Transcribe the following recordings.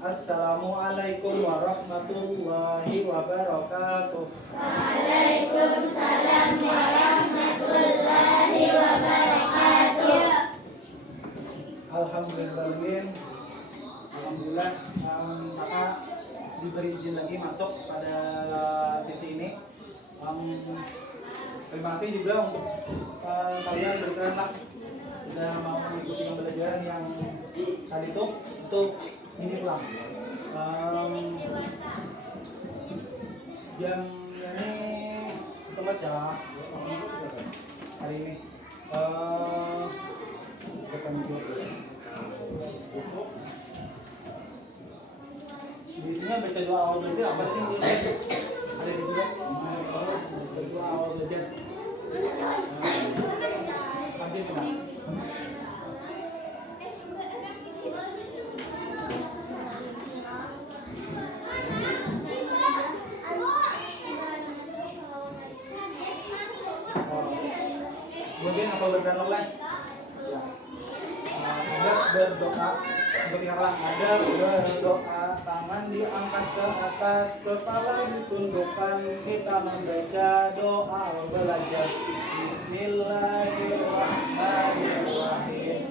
Assalamualaikum warahmatullahi wabarakatuh. Waalaikumsalam warahmatullahi wabarakatuh. Alhamdulillah, Kakak diberi izin lagi masuk pada sesi ini. Terima kasih juga untuk kalian berkenan sudah mau mengikuti pembelajaran yang tadi itu untuk ini ulang. Jamnya ini kita baca hari ini. Di sini baca doa awal belajar apa sih? Ada juga doa awal belajar. Pasti benar. Kemudian apa berdoa lain? Ada berdoa ada berdoa, tangan diangkat ke atas, kepala ditundukkan, kita membaca doa belajar. Bismillahirrahmanirrahim.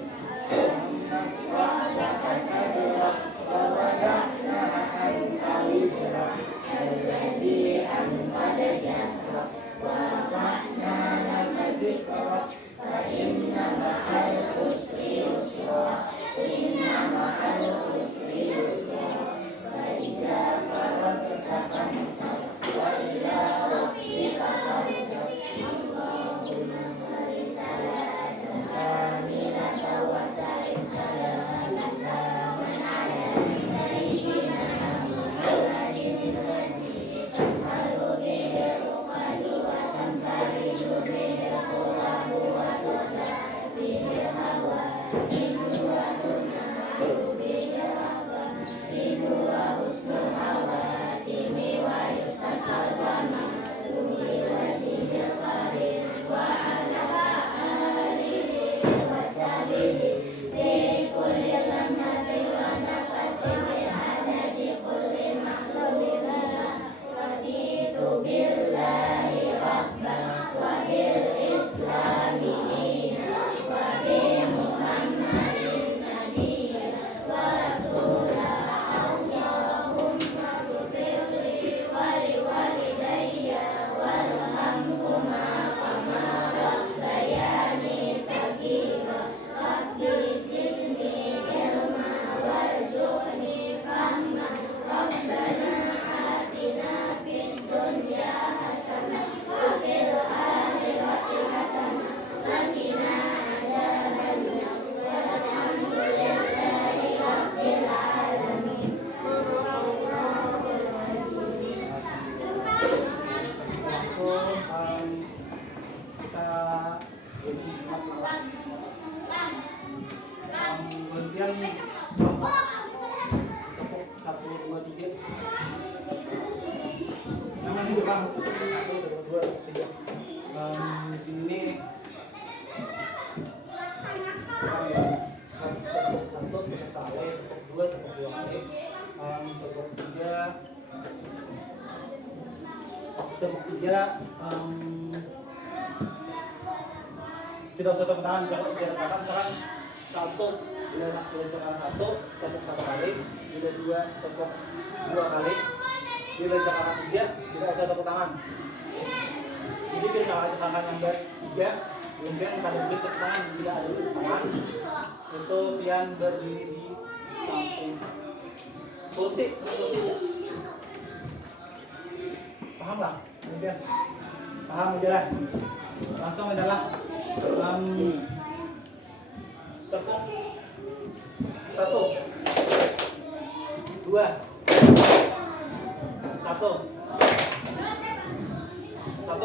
Kemudian tepuk 1, 2, 3. Nama ini Bang, 1, 2, 3. Di sini tepuk 1 saleh, tepuk 2 kali, tepuk 3 tidak usah tepuk tangan, biar misalkan 1 bila dilecehkan 1 tepuk 1 kali, bila 2 tepuk 2 kali, bila dilecehkan 3 tidak usah tepuk tangan. Jadi bila dilecehkan yang baik 3, kemudian tadi beri tepuk tangan, bila ada tepuk tangan itu pian berdiri di samping kursi. Paham lah? Kemudian paham aja lah, langsung aja lah. Tepuk 1, 2, 1, 1,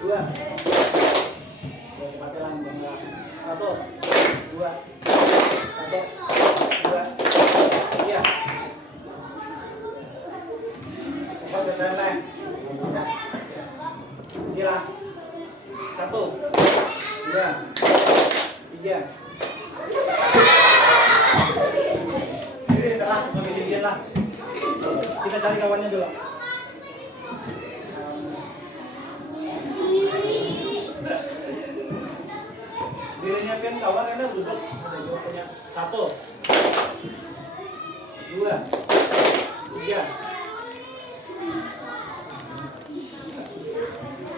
2, matilah 1, 2, 3. Cepat selesai. Kira 1, 2, 3. lain lah. Kita cari kawannya dulu. Dirinya kan kawan Anda duduk punya 1 2 3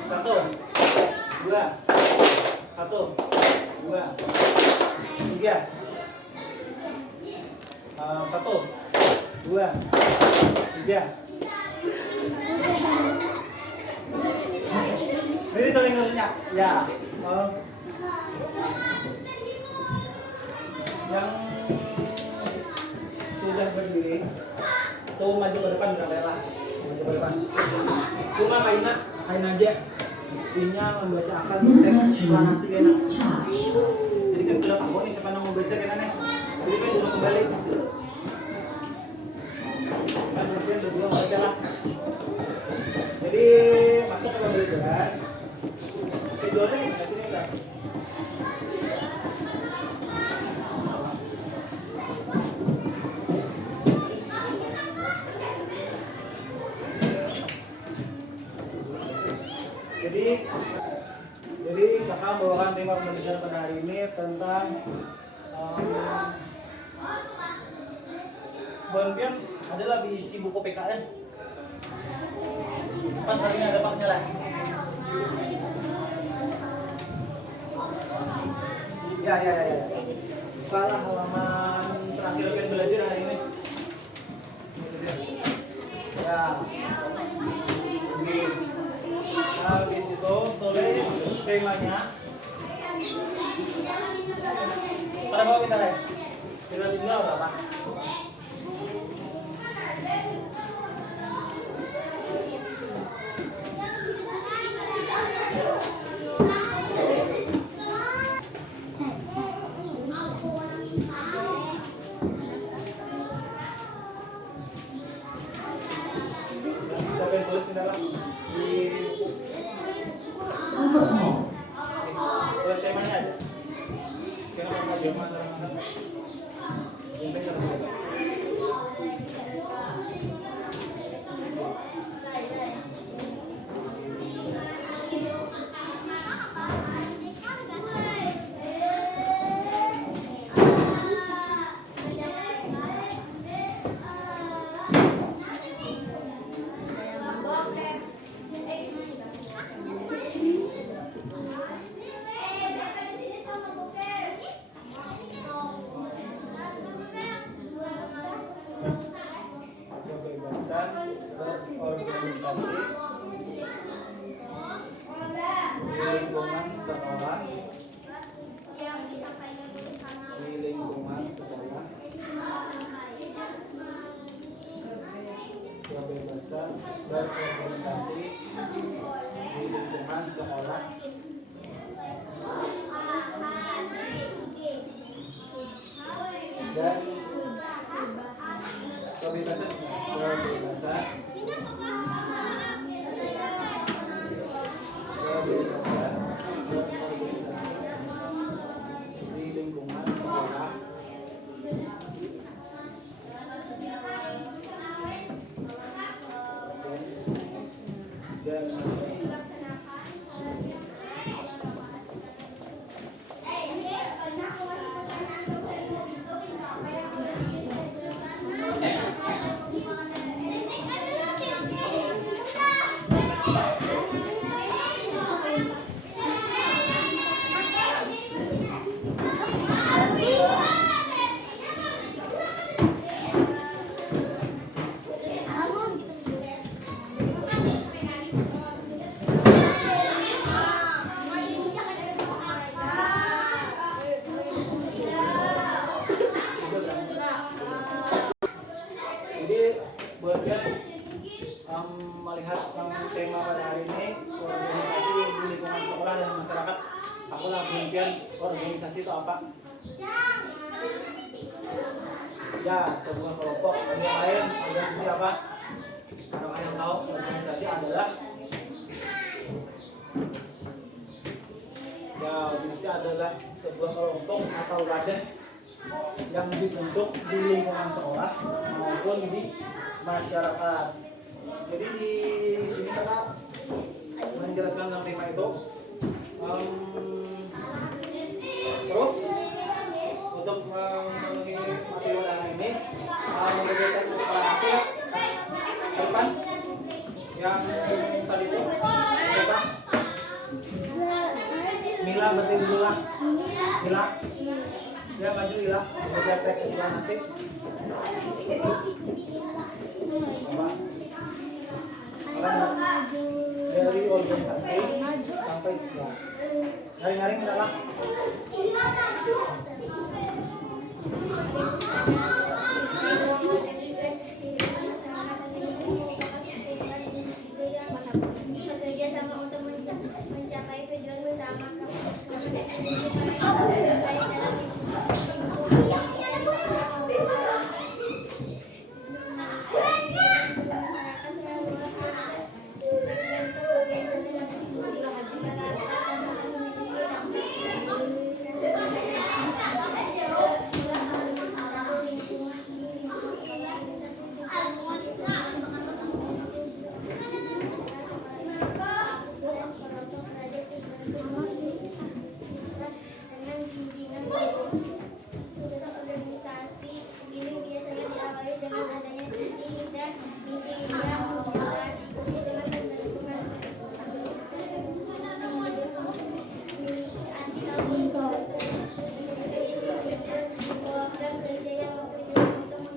1 2 1 2 3 1 2 3. Ini saling nanya ya. Yang sudah berdiri itu maju ke depan, nggak rela maju ke depan, cuma kain aja intinya membaca akan teks eksplanasi enak. Jadi kan sudah tahu nih siapa yang mau baca kan nih, jadi kan dulu kembali kan mungkin berdua baca lah. Jadi masuk ke pembelajaran videonya nih di sini kan. Jadi kakak membawakan tema pembelajaran pada hari ini tentang Bonpian adalah isi buku PKN. Pas hari ini ada paknya lah. Ya. Bukalah halaman terakhir yang belajar hari ini. Ya. Habis itu tulis temanya. Pada bawah kita ya. Kita tinggal berapa? Siapa yang tulis di dalam? Tulis temanya aja. Kenapa dia mana? Yang benar. Kebebasan berorganisasi di lingkungan sekolah dan kebebasan berorganisasi di lingkungan sekolah dan melihat tema pada hari ini organisasi di lingkungan sekolah dan masyarakat. Aku lah penelitian organisasi itu apa? Ya, sebuah kelompok. Ada yang lain, organisasi apa? Kalau yang tahu organisasi adalah ya organisasi adalah sebuah kelompok atau wadah yang dibentuk di lingkungan sekolah maupun di masyarakat. Jadi di sini kakak menjelaskan tentang tema itu. Terus untuk memenuhi materi undangan ini memberi teks deklarasi ke depan yang tadi itu coba Mila berarti dulu lah. Mila ya maju Mila memberi teks deklarasi. Dari organisasi sampai sekolah. Hari-hari minta lah. Bekerja sama untuk mencapai tujuan bersama. Organisasi ini biasanya diawali dengan adanya visi dan misi yang diikuti dengan ketentuan program kerja yang bertujuan untuk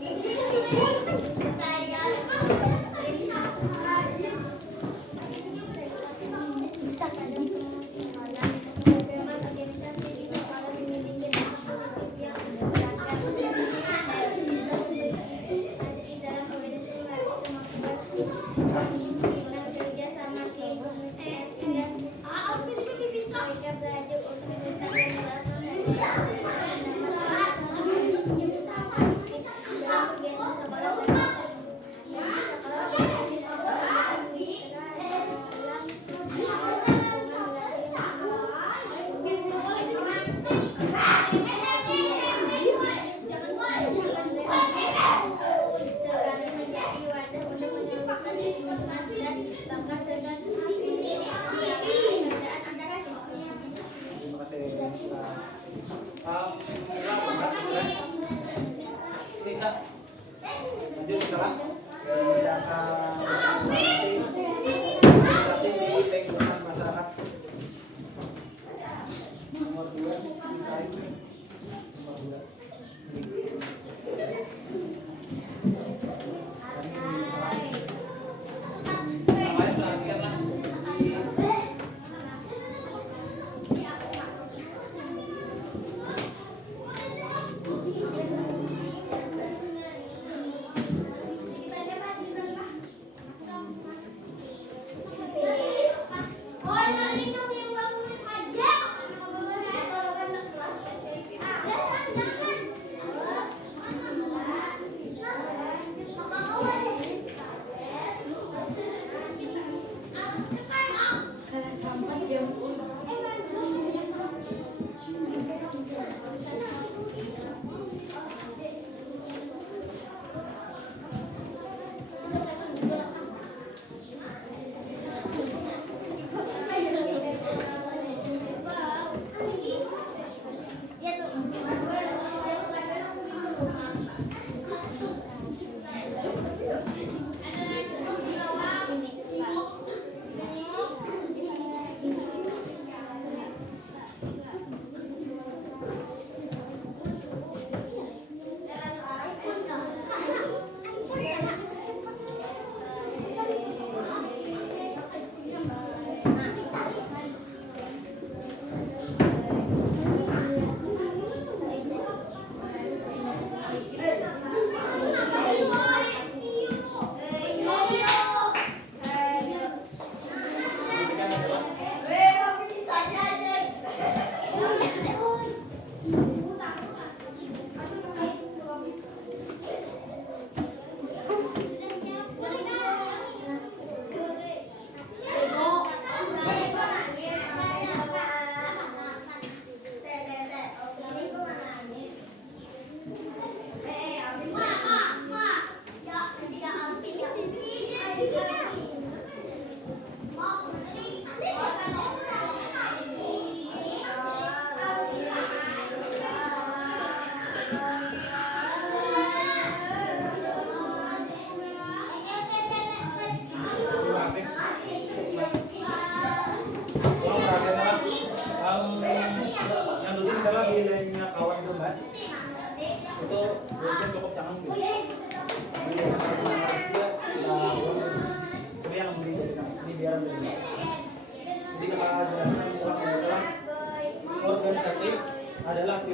Bisa lanjut sekarang mengerjakan di lingkungan masyarakat. Nomor 2 desain. Nomor 2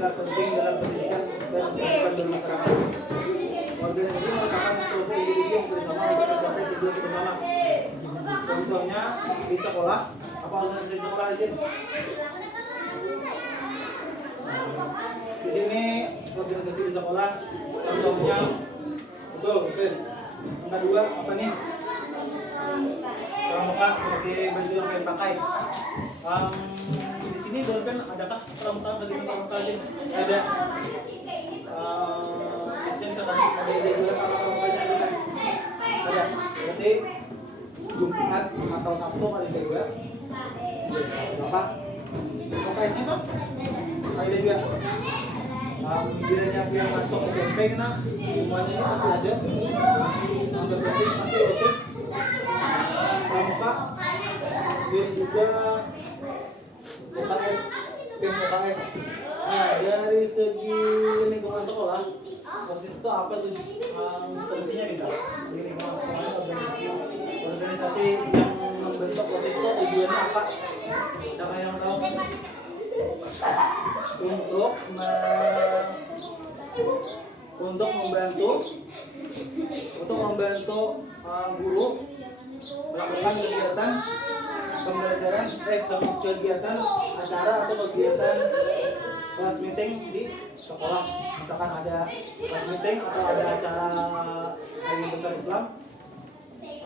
tidak penting dalam pendidikan dan kehidupan bermasyarakat. Organisasi merupakan struktur individu yang bersama untuk mencapai tujuan bersama. Contohnya di sekolah, apa organisasi sekolah aja? Di sini organisasi di sekolah, contohnya betul, sis. Yang kedua apa nih? Pramuka sebagai baju yang kalian pakai. Di sini bolpen adakah pramuka bagian pramuka aja? Ada. Ada juga pramukanya ada kan? Ada. Berarti Jumat atau Sabtu ada juga. Bapak, UKS-nya tuh ada juga. Bilanya yang masuk SMP kena semuanya pasti ada. Yang berarti pasti OSIS. Pramuka dia juga UKS, tim UKS. Nah dari segi lingkungan sekolah, OSIS itu apa tuh? Fungsinya nih kak? Di lingkungan sekolah organisasi yang membentuk OSIS itu tujuannya apa? Siapa yang tahu? Untuk membantu guru melakukan kegiatan pembelajaran kegiatan acara atau kegiatan kelas meeting di sekolah. Misalkan ada kelas meeting atau ada acara hari besar Islam,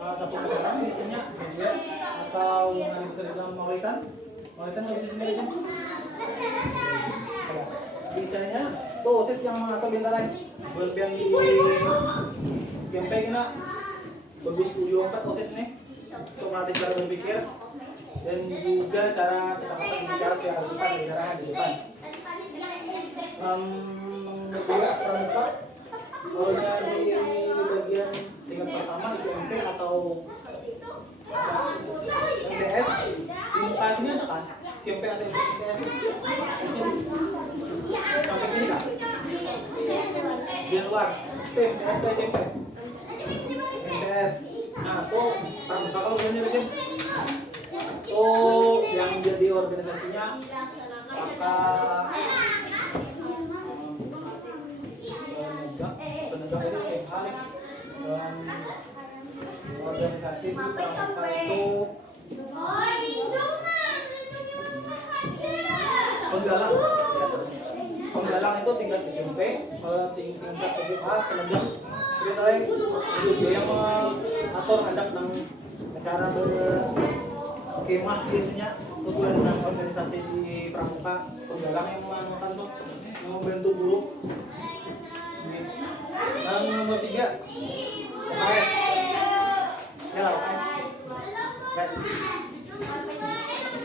satu negara biasanya atau hari besar Islam Maulidan nggak bisa sendiri kan? Biasanya tuh OSIS yang mengatur bentaran yang di SMP kena bagus 74 OSIS nih untuk melatih cara berpikir dan juga cara kecakapan bicara supaya harus suka bicara di depan. Juga pramuka kalau di bagian tingkat pertama SMP atau MTS di muka sini ada kan? SMP atau MTS sampai sini kan? Di luar MTS ke SMP MTS. Nah tuh pramuka kalau bener kan tuh yang jadi organisasinya penegak itu SMA organisasi di pramuka itu penggalang itu tingkat SMP, kalau tingkat SMA penegak ceritanya itu yang mengatur adab tentang cara berkemah biasanya tujuan tentang organisasi di pramuka penggalang yang melakukan tuh membantu guru. Dan nomor 3 UKS ya UKS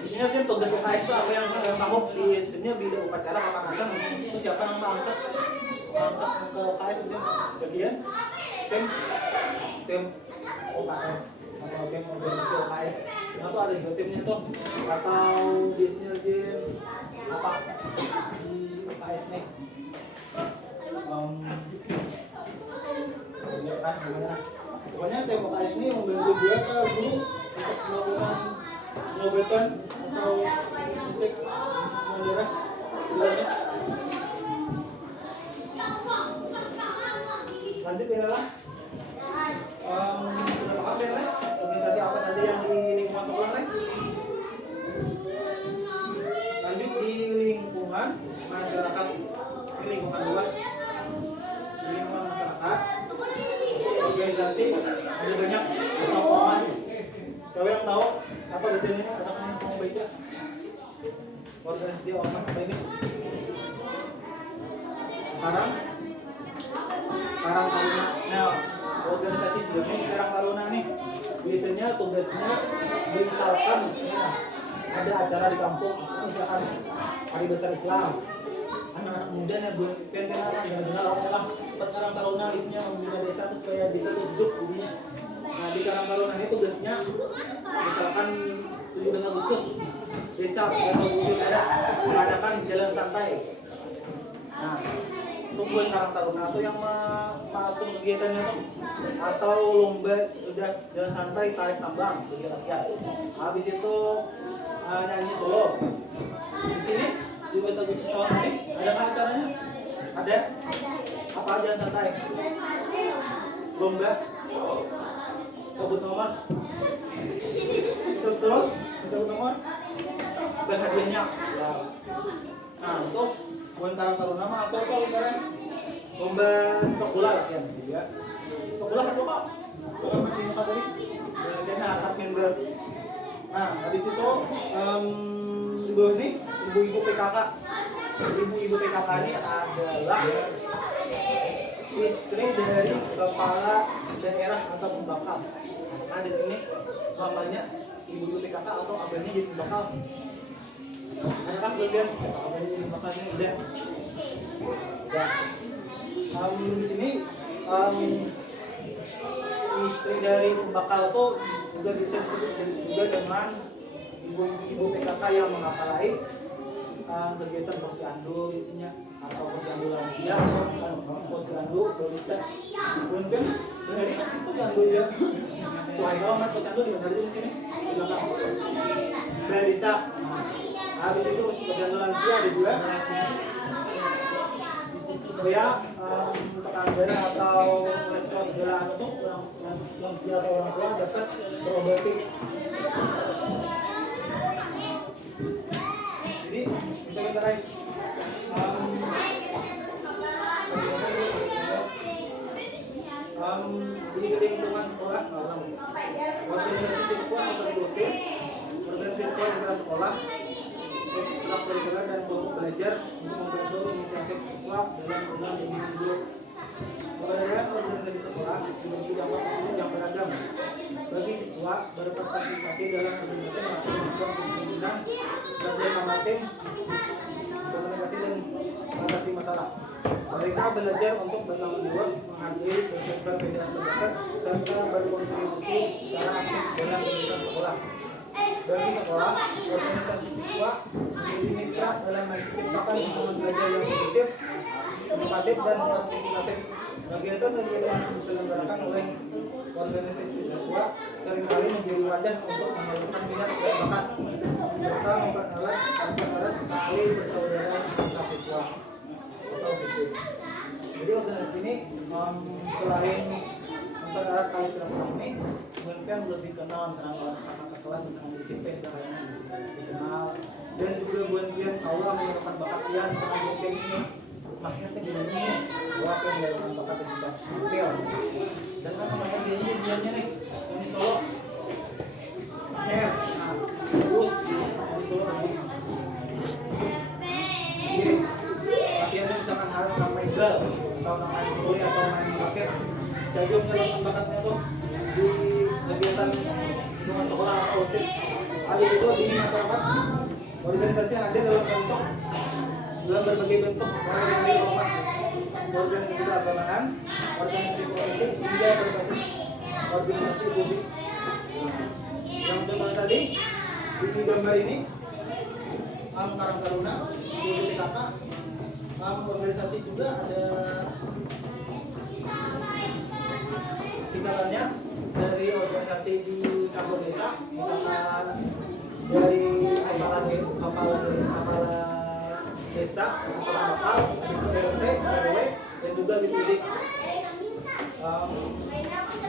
di sini kan tugas UKS itu apa yang saya tahu di sini bila upacara pemanasan itu siapa yang mengangkat ke UKS itu bagian tim UKS atau tim organisasi UKS. Nah tuh ada juga timnya tuh atau di sini lagi apa di UKS nih pokoknya tim UKS ini membantu dia ke guru untuk melakukan pengobatan atau cek pengajaran bilangnya. Lanjut ya lah. Sudah paham ya lah organisasi apa saja yang di lingkungan sekolah lah. Lanjut di lingkungan masyarakat, di lingkungan luas, di lingkungan masyarakat organisasi ada banyak atau ormas. Siapa yang tahu apa bacanya? Ada yang mau baca? Organisasi ormas apa ini? Karang Taruna. Nah, organisasi ini Karang Taruna nih biasanya tugasnya misalkan ya, ada acara di kampung, misalkan hari besar Islam, anak-anak muda nih pengen dengar lah Karang Taruna isinya membina desa supaya desa itu hidup bunyinya. Nah di Karang Taruna ini tugasnya misalkan 17 Agustus desa atau ada mengadakan jalan santai. Nah tujuan Karang Taruna itu yang mengatur kegiatannya tuh atau lomba sudah jalan santai tarik tambang bagi rakyat. Habis itu nyanyi solo. Di sini 17 Agustus tahun ini ada nggak acaranya? Ada? Apa aja yang santai? Lomba? Cabut nomor? Terus cabut nomor? Berhadiahnya? Ya. Nah untuk buat Karang Taruna mah atau apa kemarin? Lomba sepak bola latihan gitu ya. Sepak bola kan apa? Bola main di muka tadi? Latihannya hard member. Nah habis itu di bawah ini ibu-ibu PKK. Ibu-ibu PKK ini adalah istri dari kepala daerah atau pembakal. Nah di sini namanya ibu-ibu PKK atau abahnya jadi pembakal. Adakah bagian abahnya jadi pembakalnya? Tidak. Ya. Di sini istri dari pembakal itu juga disebut juga dengan ibu PKK yang mengapalai kegiatan posyandu isinya atau posyandu lansia atau posyandu balita. Mungkin dengan ini posyandu ya. Wah, kalau mat posyandu di mana di sini? Di belakang. Desa. Habis itu posyandu lansia ada juga. Supaya tekan darah atau kolesterol segala itu lansia atau orang tua dapat terobati. Jadi kita bentar di lingkungan sekolah, organisasi siswa atau dosis, organisasi siswa antara sekolah, setelah curricular dan kelompok belajar untuk membantu inisiatif siswa dalam program bimbingan guru. Keberadaan organisasi sekolah memiliki dampak positif yang beragam bagi siswa berpartisipasi dalam organisasi melakukan pembinaan, kerjasama tim, komunikasi dan mengatasi masalah. Mereka belajar untuk bertanggung jawab, menghargai perbedaan pendapat, serta berkontribusi secara aktif dalam kegiatan sekolah. Bagi sekolah, organisasi siswa menjadi mitra dalam menciptakan lingkungan belajar yang kondusif, inovatif dan partisipatif. Kegiatan yang diselenggarakan oleh organisasi siswa seringkali menjadi wadah untuk menyalurkan minat dan bakat serta mempererat tali bersaudara antar siswa atau siswi. Jadi organisasi ini selain mempererat tali silaturahmi, mungkin lebih kenal misalnya kakak kelas misalnya disiplin dan lainnya dikenal, dan juga buat Allah menemukan bakat yang sangat mungkin ini mahirnya gimana nih, gua yang menemukan bakat yang sudah skill dan kan mahir dia nih ini Solo mahir, nah terus di Solo bagus. Yes, latihannya misalkan harus main gal atau main kuliah atau main basket, saya menyalurkan bakatnya tuh di kegiatan lingkungan sekolah atau OSIS. Habis itu di masyarakat, organisasi yang ada dalam berbagai bentuk, mulai dari ormas, organisasi keagamaan, organisasi profesi hingga berbasis organisasi publik. Yang contoh tadi di gambar ini Karang Taruna, PKK, organisasi juga ada tingkatannya dari organisasi di kantor desa, misalkan dari kepala desa, kepala lokal, RT, RW, dan juga BPD.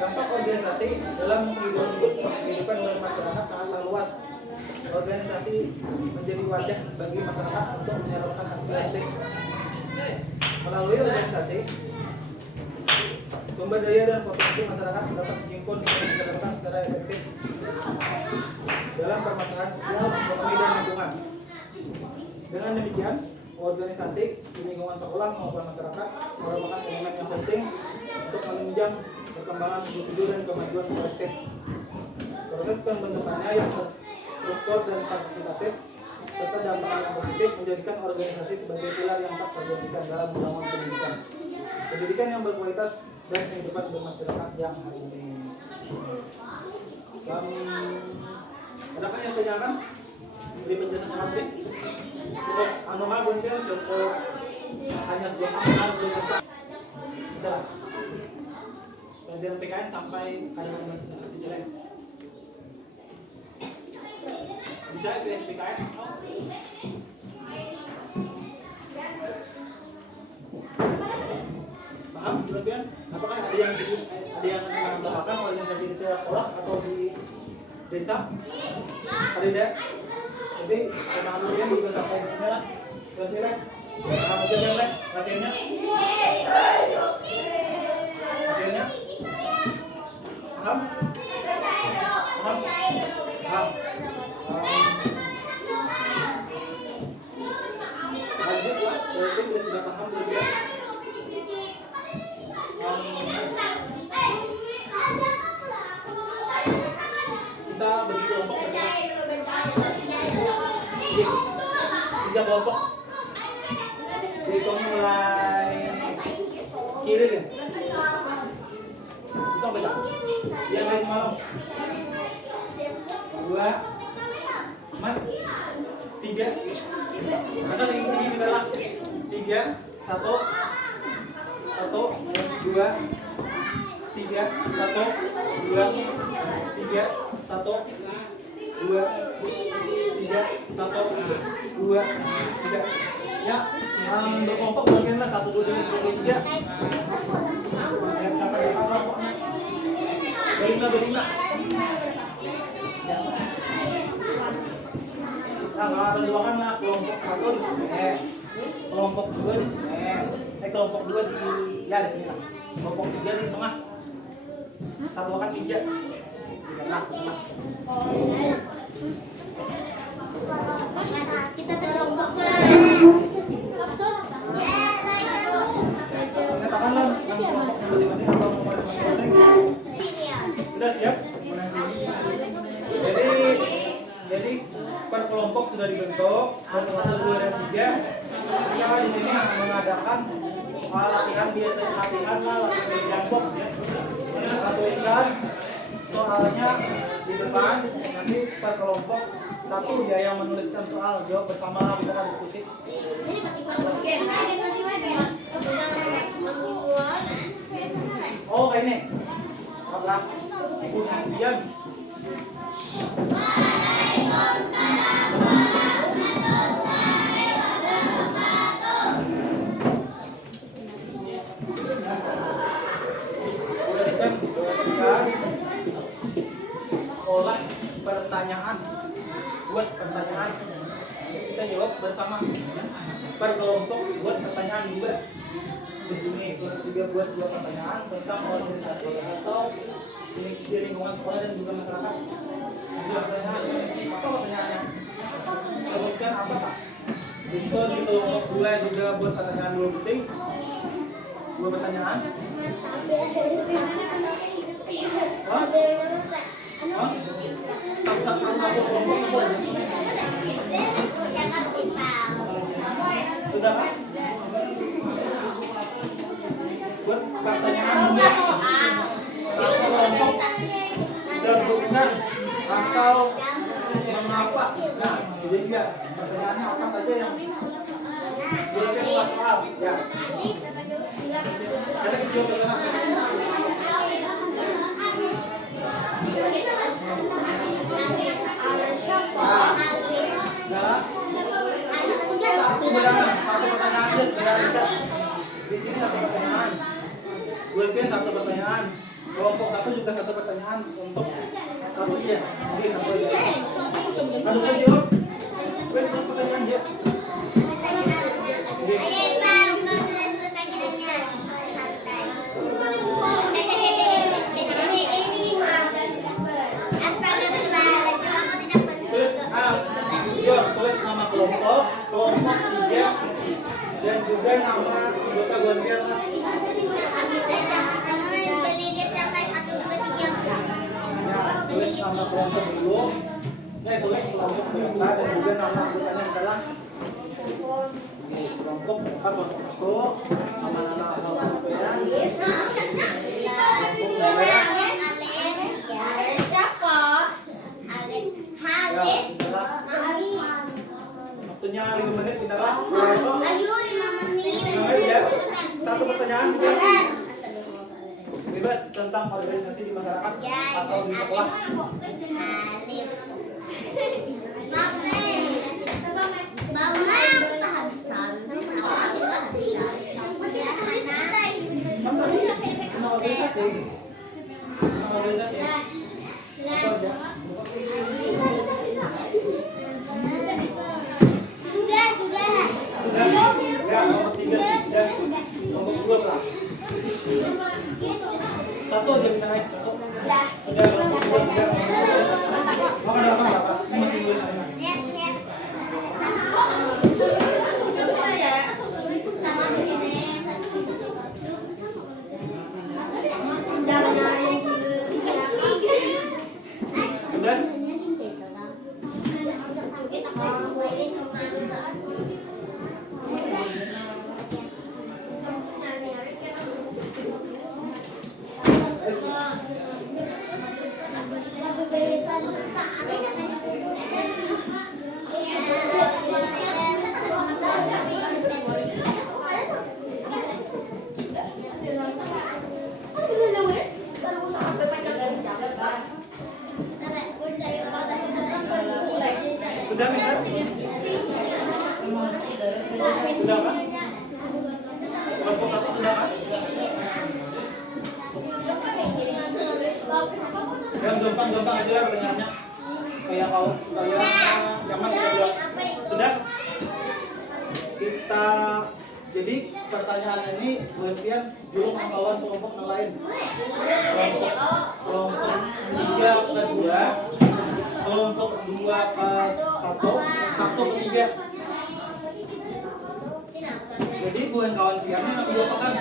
Dampak organisasi dalam kehidupan masyarakat sangatlah luas. Organisasi menjadi wadah bagi masyarakat untuk menyalurkan aspirasi. Melalui organisasi, sumber daya dan potensi masyarakat dapat dihimpun dan disalurkan secara efektif dalam permasalahan sosial, ekonomi, dan lingkungan. Dengan demikian, organisasi di lingkungan sekolah maupun masyarakat merupakan elemen yang penting untuk menunjang perkembangan individu dan kemajuan kolektif. Proses pembentukannya yang terstruktur dan partisipatif serta dampak yang positif menjadikan organisasi sebagai pilar yang tak tergantikan dalam membangun pendidikan yang berkualitas dan kehidupan bermasyarakat yang harmonis. Adakah yang tanyakan dari penjelasan publik? Cukup anomal mungkin cukup hanya sebuah organisasi. Sudah. Pelajaran PKN sampai kayak administrasi jelek. Bisa PKN? Paham berlebihan? Apakah ada yang menambahkan organisasi di sekolah atau di desa? Ada tidak? Jadi teman-teman juga sampai di sini lah. Berarti lah. Kamu aja lah latihannya. Latihannya. Paham? Paham? Paham? Lanjut lah. Berarti kita sudah paham berlebihan. Kita bagi kelompok tiga kelompok. Dihitungnya mulai kiri kan? Itu apa tak? Yang dari semalam 2 Mas 3 atau tinggi kita lah 3 1 1 2 3 1 2 3 1 2 3 1 2 3 ya berkelompok bagianlah 1 2 3 4 5 yang sampai berapa kelompoknya berlima nah tentukan lah kelompok 1 di sini kelompok 2 di sini kelompok 2 di ya di sini lah kelompok 3 di tengah satu akan meja kita terombak maksud katakanlah kelompoknya masing-masing atau masing-masing sudah siap jadi per kelompok sudah dibentuk kelompok 1, 2, dan 3 kita di sini akan mengadakan latihan biasa latihan kelompok kita tuliskan soalnya di depan nanti per kelompok satu dia yang menuliskan soal jawab bersama kita akan diskusi. Oh kayak ini apa ujian olah pertanyaan buat pertanyaan kita jawab bersama per kelompok buat pertanyaan 2 di sini kelompok 3 buat 2 pertanyaan tentang organisasi atau di lingkungan sekolah dan juga masyarakat 2 pertanyaan apa pertanyaannya sebutkan apa Pak di kelompok 2 juga buat pertanyaan 2 penting 2 pertanyaan sudah kan? Buat pertanyaan kelompok sebutkan atau mengapa nah sehingga pertanyaannya apa saja yang boleh soal ya ada video ke sana satu pertanyaan aja sebenarnya di sini 1 pertanyaan Gulpian 1 pertanyaan kelompok 1 juga 1 pertanyaan untuk 1 aja jadi 1 aja ada video Gulpian terus pertanyaan dia tulis nama kelompok 3 dan juga nama anggota Gulpian lah tulis nama kelompok dulu tulis kelompok berapa dan juga nama anggotanya adalah kelompok 1 nama Gulpian waktunya 5 menit kita lah ayo 5 menit ya 1 pertanyaan bebas tentang organisasi di masyarakat atau di sekolah organisasi. Organisasi ya. Apa aja? Sudah. Sudah. Ya, nomor 3 sudah. Nomor 2 berapa? 1 aja minta naik. 1. Sudah. Nomor 2 sudah. Makan berapa? Ini masih nulis sana. Sudah? Sudah minta? Sudah kan? Kelompok 1 sudah kan? Yang gampang aja lah pertanyaannya. Kayak kau kalian jangan bilang. Sudah? Kita jadi pertanyaan ini pengertian julung angkawan kelompok yang lain. Kelompok 3 ke 2, kelompok 2 ke 1 ke 3. Jadi bukan kawan piannya yang dua pekan.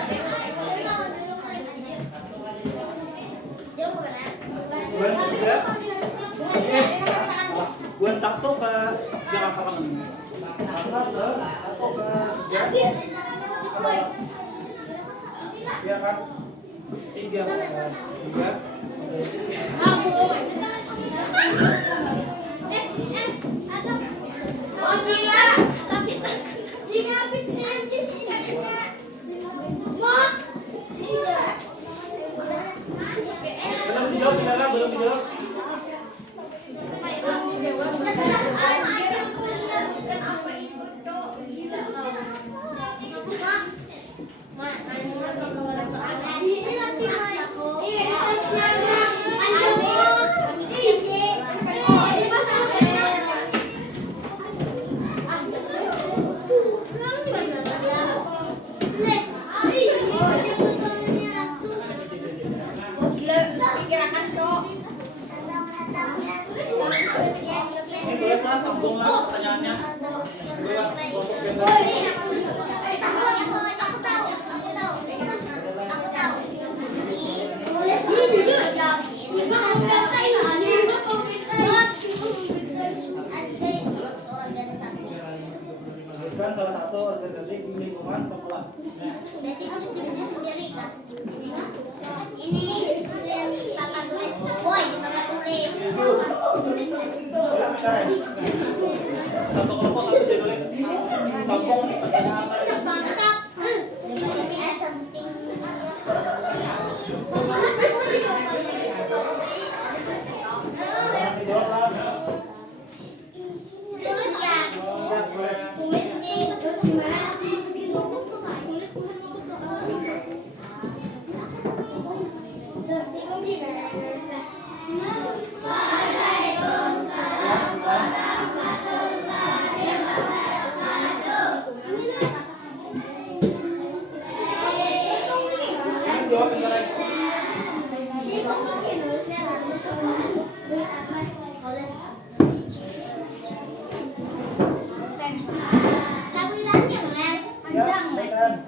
Bukan 3. Bukan 1 ke jangan pekan ini. Karena ke 1 ke 3. Ya kan? 3 ke 3. Belum dijawab, tidak belum dijawab. Ini tulislah, sambunglah pertanyaannya. Kelompok bukan salah satu organisasi di lingkungan sekolah. Berarti tulis di buku sendiri kan? Ini tulis kakak tulis, boy kakak tulis. Satu kelompok harus ditulis. Sambung pertanyaan saya. Dijawablah. Tulis ya. Tulis nih. Terus gimana? Jawab bentar aja. Ya, baikkan.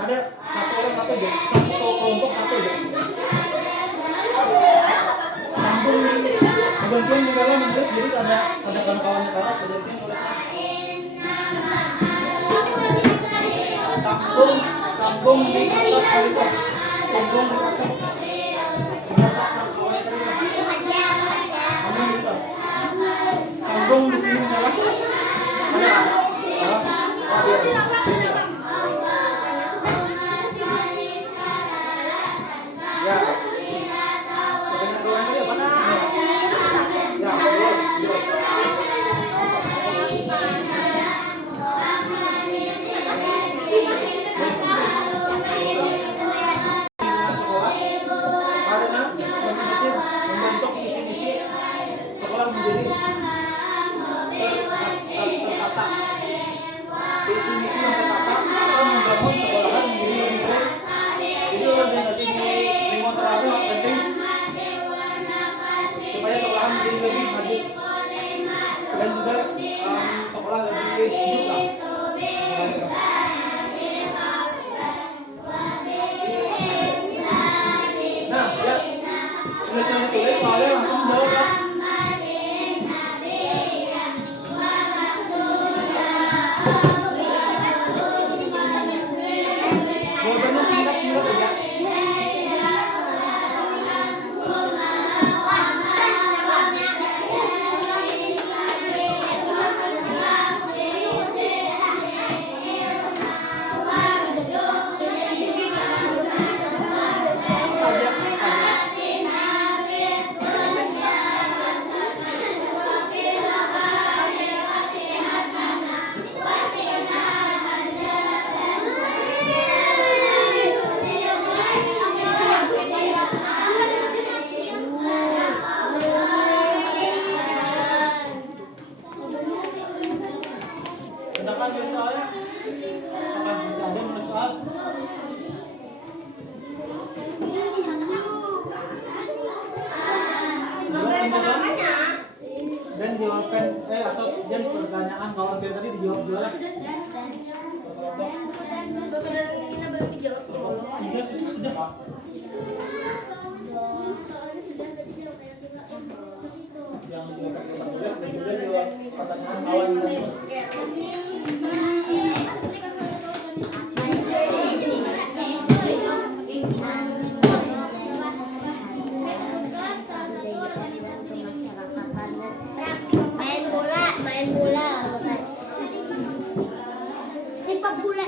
Ada satu orang satu aja, satu kelompok satu aja. Sambung kebantuan di dalam menulis, jadi ada kawan-kawan di atas, kebantuan nulis. Sambung sambung di atas kali itu. Sambung di atas. Di atas kawan tadi. Sambung di atas. Sambung di sini bawah. Ada. Ya. Membentuk visi-misi sekolah menjadi tertata. Visi-misi yang tertata akan membangun sekolahan menjadi lebih baik. Jadi organisasi di lingkungan sekolah itu penting supaya sekolahan menjadi lebih maju dan juga sekolah lebih hidup lah. Nah, ya sudah saya tulis soalnya langsung jawab ya. Jawabannya singkat-singkat aja. Sedangkan soalnya akan bisa ada menulis soal. Dan jawaban atau dan pertanyaan kawan kita tadi dijawab juga lah. Sudah Pak. Yang dijawab dan juga jawab pertanyaan kawan tadi. Main bola. Sepak bola.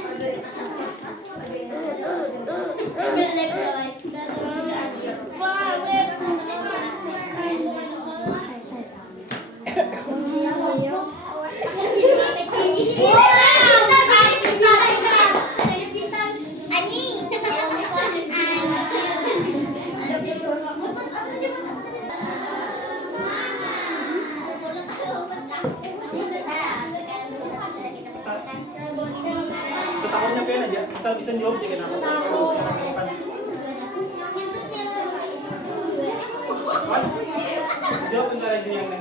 Setahunnya pengen aja, asal bisa jawab aja kenapa. Jawab bentar aja yang lain.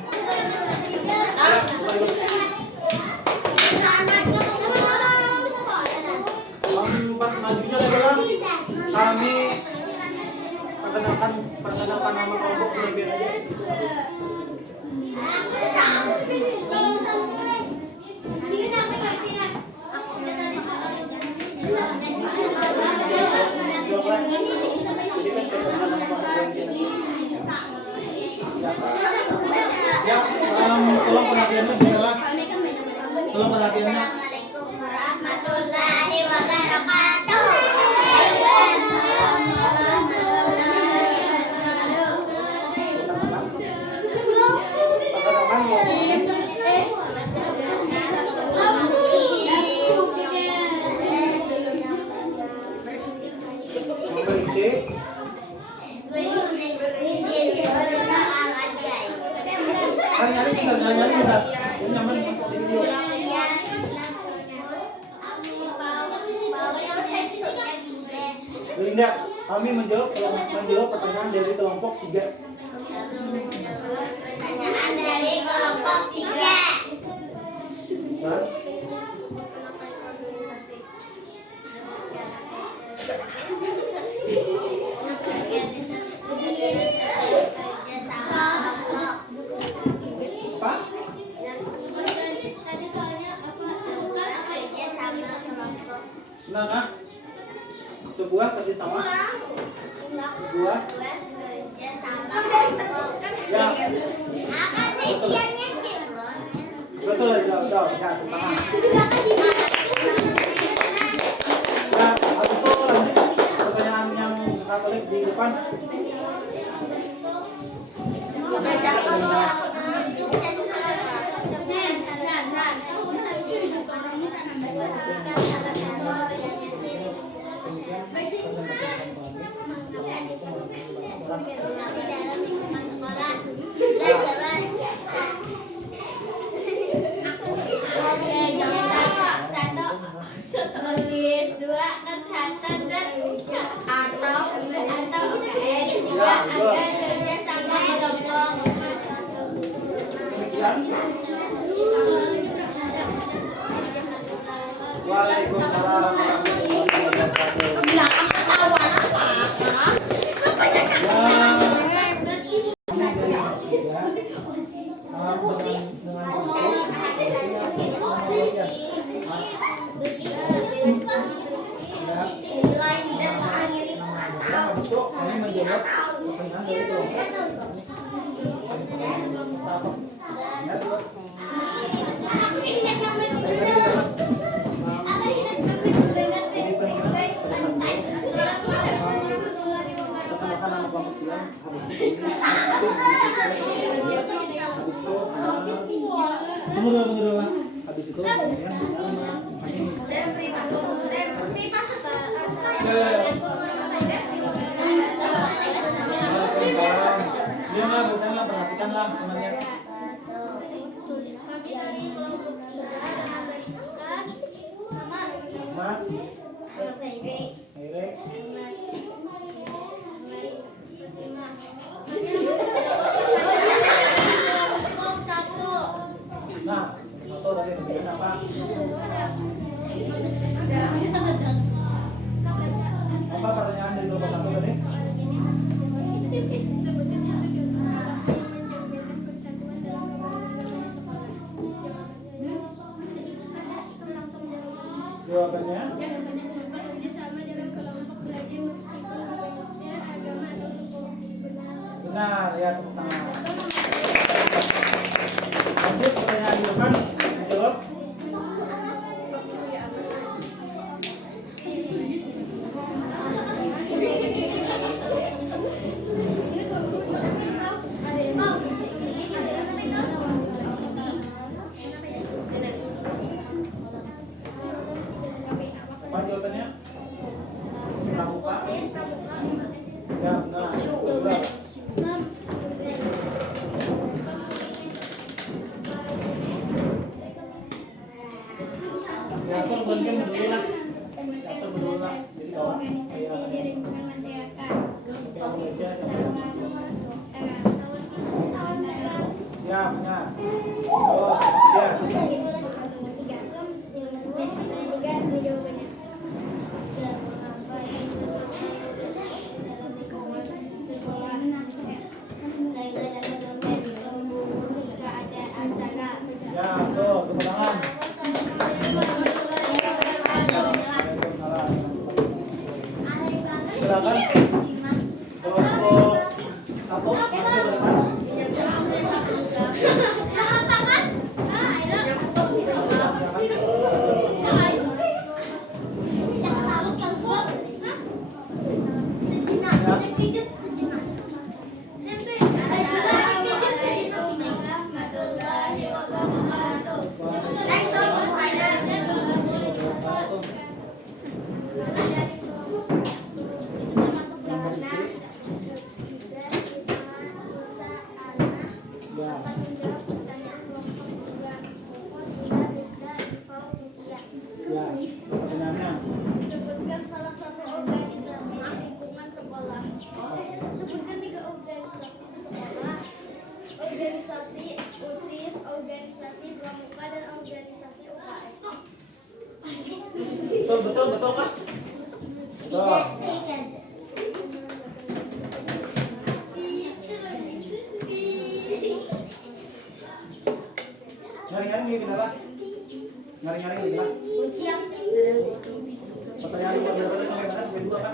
Pas majunya adalah kami perkenalkan nama kelompok berbeda aja. Ya, tolong perhatiannya adalah tolong perhatiannya. Assalamualaikum warahmatullahi wabarakatuh. Nyari kita. Ini nyaman masuk di video. Linda, kami menjawab pertanyaan dari kelompok 3. Pertanyaan dari kelompok 3. Nah, nah, Sebuah kerjasama. Sebuah. Ya. Betul aja, udah, ya, tangan. Ya, habis itu lanjut pertanyaan yang Katolik di depan. OSIS, 2 kesehatan dan atau UKM, 3 agar kerja sama kelompok. Waalaikumsalam warahmatullahi wabarakatuh. Kami menjawab pertanyaan dari kelompok. Habis itu diamlah, bukanlah, perhatikanlah temannya. Nah, satu tadi kemudian apa? Apa pertanyaan dari kelompok satu tadi? Jawabannya? Benar, ya, tepuk tangan. Lanjut pertanyaan di depan, jawab. Apa jawabannya? Pramuka. Ya, benar. Benar. Ya, aku berikan berdua lah. Ya, berdua lah. Jadi kawan. Ya, benar. Oh, ya. Ya, tuh, tepuk tangan. Silakan. Kelompok satu, maju ke depan. Ya, pertanyaannya. Sebutkan salah satu organisasi di lingkungan sekolah. Sebutkan 3 organisasi di sekolah. Organisasi OSIS, organisasi pramuka, dan organisasi UKS. Betul Kak. Betul. Ngaring-ngaring di kita lah. Ngaring-ngaring di kita. Ujian. Pertanyaan nomor berapa sampai mana? Sampai 2 kan?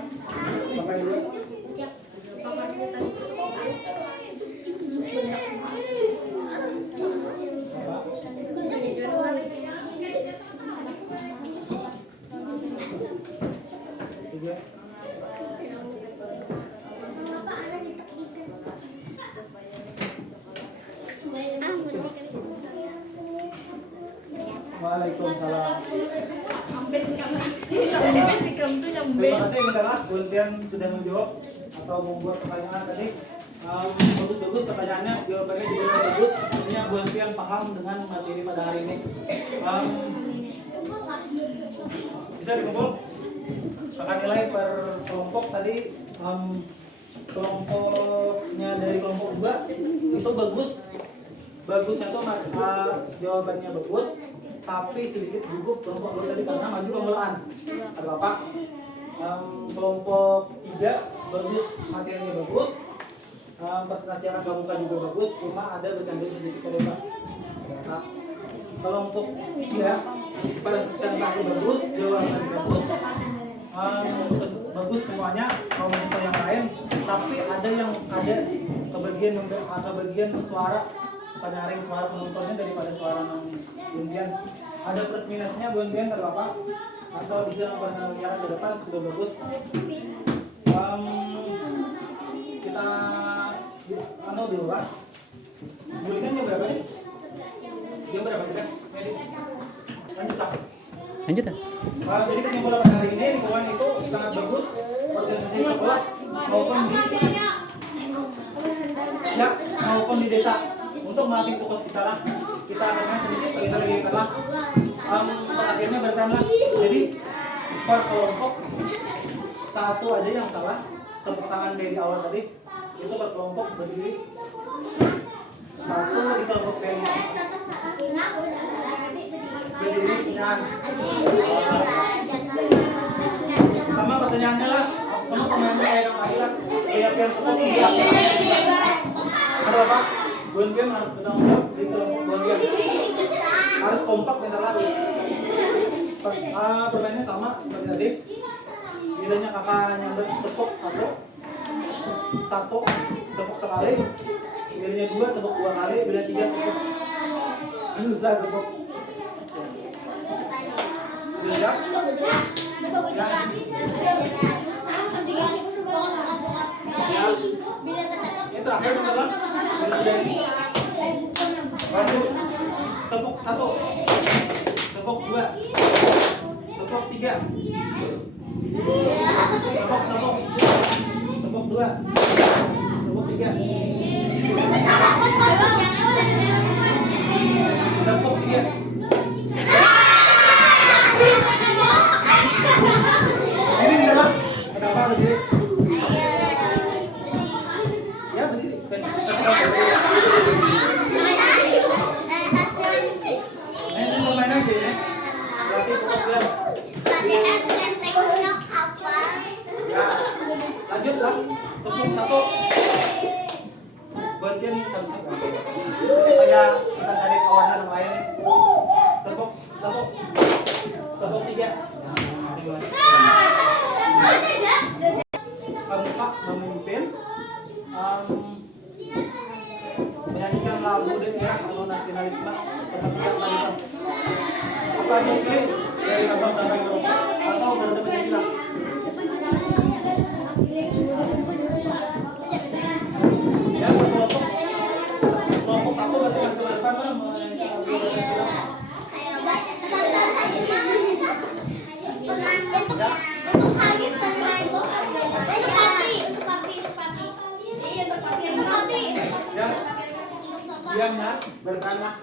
3. Waalaikumsalam. Terima kasih mintalah Buntian sudah menjawab atau membuat pertanyaan tadi. Bagus-bagus pertanyaannya, jawabannya juga bagus. Artinya Buntian paham dengan materi pada hari ini. Bisa dikumpul? Maka nilai per kelompok tadi, kelompoknya dari kelompok 2 itu bagus. Bagusnya tuh jawabannya bagus, tapi sedikit gugup kelompok 2 tadi karena maju pembelaan. Ada Bapak. Kelompok 3 bagus, materinya bagus. Presentasi anak pramuka juga bagus, cuma ada bercanda sedikit oleh Pak. Nah, kelompok 3 presentasi bagus, jawaban bagus. Bagus semuanya, kelompok yang lain, tapi ada kebagian suara pada hari suara penontonnya daripada suara Buntian. Ada plus minusnya Buntian terbapak. Asal bisa mempersenjakan ke depan sudah bagus. Kita dulu Pak. Bulikan jam berapa nih? Jam berapa sih kan? Lanjut Pak. Lanjut ya. Jadi kesimpulan pada hari ini lingkungan itu sangat bagus, organisasi sekolah maupun di desa. Untuk melatih fokus bicara, kita akan sedikit kita lagi karena perhatiannya bertambah. Jadi per kelompok satu aja yang salah, tepuk tangan dari awal tadi itu per kelompok berdiri satu di kelompok dari berdiri senyum. Sama pertanyaannya lah, sama komennya kayak yang tadi lah, yang fokus dia. Ada apa? Buntian harus bertanggung jawab di kelompok Buntian. Harus kompak bentar lagi. Permainnya sama seperti tadi. Bedanya kakak nyamber tepuk satu tepuk sekali. Bedanya 2 tepuk 2 kali. Bedanya 3 tepuk susah tepuk. Sudah? Ini terakhir beneran. Lanjut. Tepuk 1, tepuk 2, tepuk 3, tepuk 1, tepuk 2, tepuk 3, tepuk 3. Ini beneran. Kenapa berdiri? Ya berdiri. Ini pemain aja ya. Berarti fokus dia. Ya, lanjut lah. Tepuk 1. Buntian kita bisa supaya kita cari kawan yang lain. Tepuk 1. Tepuk 3. Kamu Pak memimpin menyanyikan lagu daerah atau nasionalisme seperti yang tadi. Apa mungkin dari Sabang sampai Merauke atau berada Pancasila? Ya, kelompok 1 berarti masuk ke depan lah menyanyikan lagu Pancasila. Diam nak, bertanah.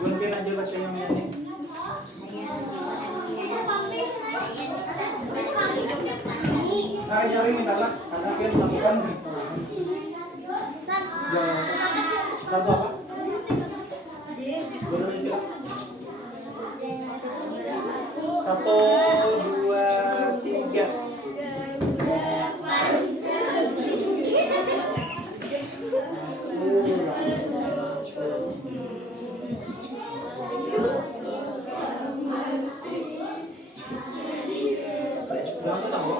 Buntian aja baca yang nyanyi. Nah, nyari minta lah, karena dia melakukan lagu apa? Boleh isi. 1, 2, 3. Jangan tahu.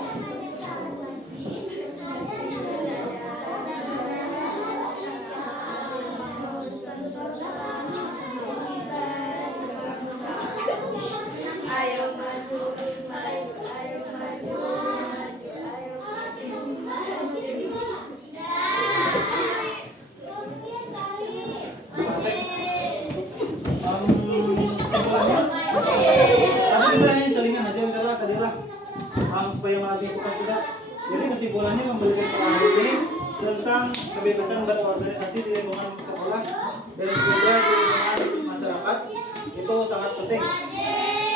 Ayo maju, ayo maju. supaya lebih fokus juga. Jadi kesimpulannya memberikan pengalaman ini tentang kebebasan berorganisasi di lingkungan sekolah dan juga di lingkungan masyarakat itu sangat penting.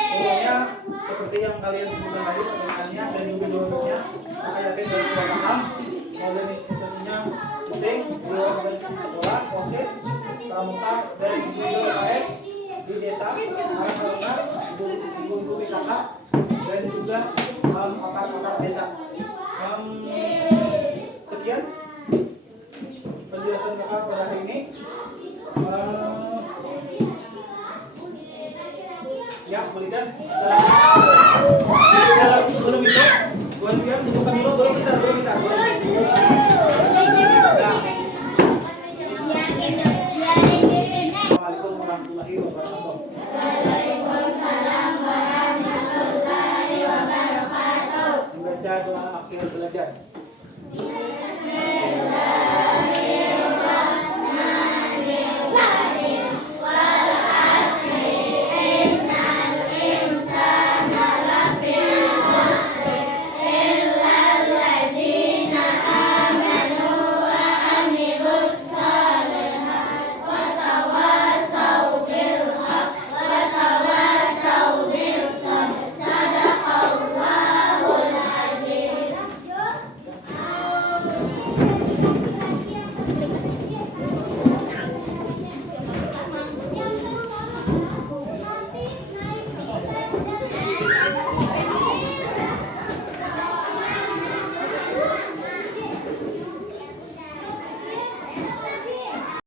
Contohnya seperti yang kalian sebutkan tadi pertanyaannya dan juga jawabannya, saya yakin kalian sudah paham. Organisasinya penting di organisasi sekolah, OSIS, pramuka dan juga KS di desa, karena ibu-ibu PKK dan juga aparat desa. Sekian penjelasan kakak pada hari ini. Ya, berikan belum itu gue bilang bukan dulu belum bisa Assalamualaikum warahmatullahi wabarakatuh. Waalaikumsalam warahmatullahi wabarakatuh. Membaca doa akhir belajar.